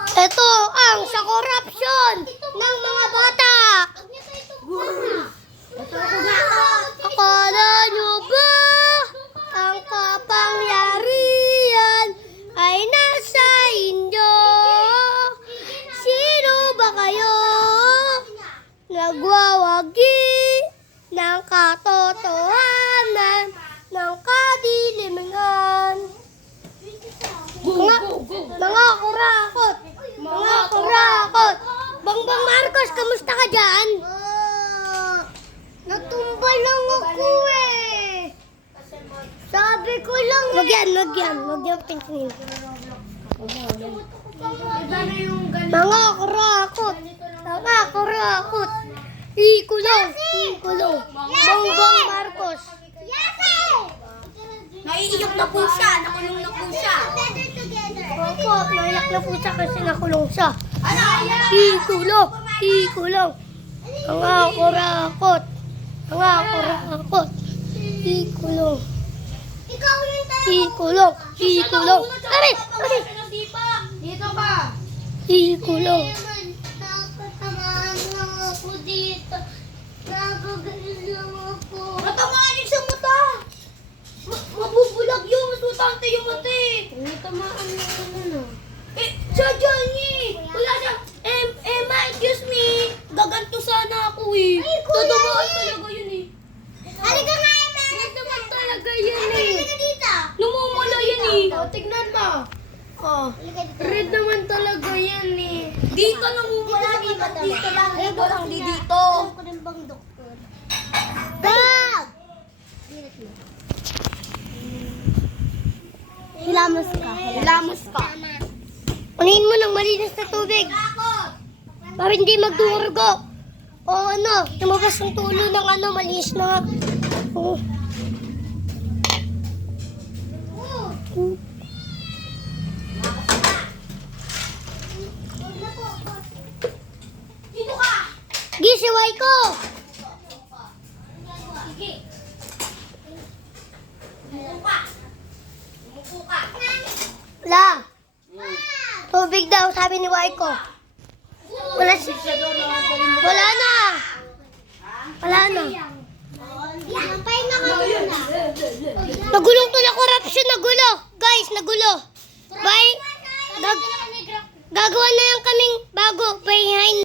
Ito ang sa korupsyon ng mga bata. Akala nyo ba ang kapangyarihan ay nasa inyo? Sino ba kayo? Nagwawagi ng katotohanan ng kadilimangan. Mga kurakot! Mga kurakot! Bongbong Marcos, kamusta ka dyan? Natumba lang ako eh. Sabi ko lang eh. Wag yan pinsinin. Mga kurakot! Mga kurakot! Ikulong! Bongbong Marcos! Naiiyok na po siya, nakulong na po siya. Opo, naiyak na po siya kasi nakulong siya. Ano? Ikulong! Mga kurakot! Mga kurakot! Ikulong! Ikulong! Aray! Dito ka. Ikulong! Natamaan yung sa mata. Mabubulag yung masutante yung mata eh. Natamaan na ano. Siya dyan eh. Wala siya. Emma, excuse me. Gaganto sana ako eh. Tatamaan talaga yun eh. Halika nga, Emma! Natamaan talaga yan eh. Halika dito! Lumumula yan eh. Tignan mo. Oh. Red naman talaga yan eh. Dito namumula. Dito lang. Dito lang. Dito. Alam ko rin bang doktor? Bag! Hilamos ka. Lamos ka. Unahin mo ng malinis na tubig. Para hindi magdurgo. O ano, lumabas ang tulo ng ano, malinis na. Oh. Dito ka. Gisiway ko! Sige. Umupo ka. Wala. Tubig daw, sabi ni Waiko. Wala si... Wala na. Wala na. Nagulong to na corruption, nagulo. Guys, nagulo. Bye. Gagawa na lang kaming bago. Behind